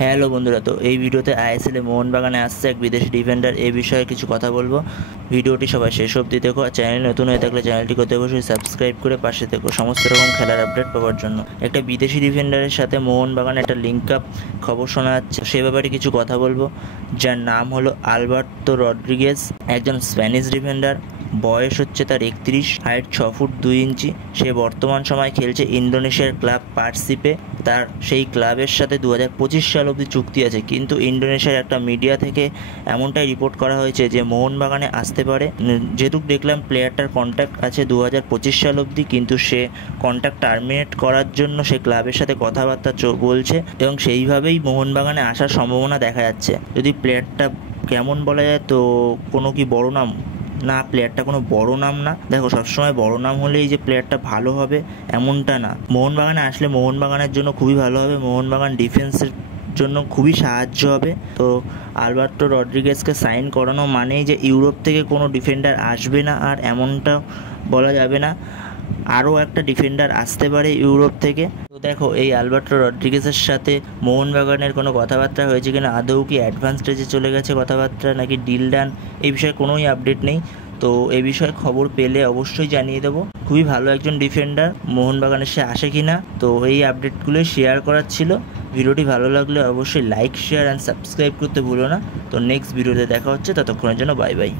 Hello বন্ধুরা, তো এই ভিডিওতে আইএসএলে মোহনবাগানে আসছে এক বিদেশি ডিফেন্ডার, এই বিষয়ে কিছু কথা বলবো। ভিডিওটি সবাই শেষ অবধি দেখো। চ্যানেল নতুন হয়ে থাকলে চ্যানেলটি করতে অবশ্যই সাবস্ক্রাইব করে পাশে থেকো সমস্ত রকম খেলার আপডেট পাওয়ার জন্য। একটা বিদেশি ডিফেন্ডারের সাথে মোহনবাগানে একটা লিঙ্ক আপ খবর শোনা যাচ্ছে, সে ব্যাপারে কিছু কথা বলবো। যার নাম হলো আলবার্তো রড্রিগেজ, একজন স্প্যানিশ ডিফেন্ডার। বয়স হচ্ছে তার 31, হাইট 6 ফুট 2 ইঞ্চি। সে বর্তমান সময় খেলছে ইন্দোনেশিয়ার ক্লাব পার্সিপে। তার সেই ক্লাবের সাথে 2025 সাল অবধি চুক্তি আছে, কিন্তু ইন্দোনেশিয়ার একটা মিডিয়া থেকে এমনটাই রিপোর্ট করা হয়েছে যে মোহনবাগানে আসতে পারে। যেটুকু দেখলাম প্লেয়ারটার কন্ট্যাক্ট আছে 2025 সাল অবধি, কিন্তু সে কন্ট্যাক্ট টার্মিনেট করার জন্য সে ক্লাবের সাথে কথাবার্তা বলছে এবং সেইভাবেই মোহনবাগানে আসার সম্ভাবনা দেখা যাচ্ছে। যদি প্লেয়ারটা কেমন বলা যায়, তো কোনো কি বড় নাম না, প্লেয়ারটা কোনো বড় নাম না। দেখো, সবসময় বড় নাম হলেই যে প্লেয়ারটা ভালো হবে এমনটা না। মোহনবাগানে আসলে মোহনবাগানের জন্য খুবই ভালো হবে, মোহনবাগান ডিফেন্সের জন্য খুবই সাহায্য হবে। তো আলবার্তো রড্রিগেজকে সাইন করানো মানেই যে ইউরোপ থেকে কোনো ডিফেন্ডার আসবে না, আর এমনটা বলা যাবে না। আরও একটা ডিফেন্ডার আসতে পারে ইউরোপ থেকে। তো দেখো, এই আলবার্তো রড্রিগেজের সাথে মোহনবাগানের কোনো কথাবার্তা হয়েছে কিনা, আদৌ কি অ্যাডভান্স স্টেজে চলে গেছে কথাবার্তা, নাকি ডিল ডান, এই বিষয়ে কোনোই আপডেট নেই। তো এই বিষয়ে খবর পেলে অবশ্যই জানিয়ে দেবো। খুবই ভালো একজন ডিফেন্ডার, মোহনবাগানে সে আসে কিনা, তো এই আপডেটগুলোই শেয়ার করার ছিল। ভিডিওটি ভালো লাগলে অবশ্যই লাইক, শেয়ার অ্যান্ড সাবস্ক্রাইব করতে ভুলো না। তো নেক্সট ভিডিওতে দেখা হচ্ছে, ততক্ষণের জন্য বাই বাই।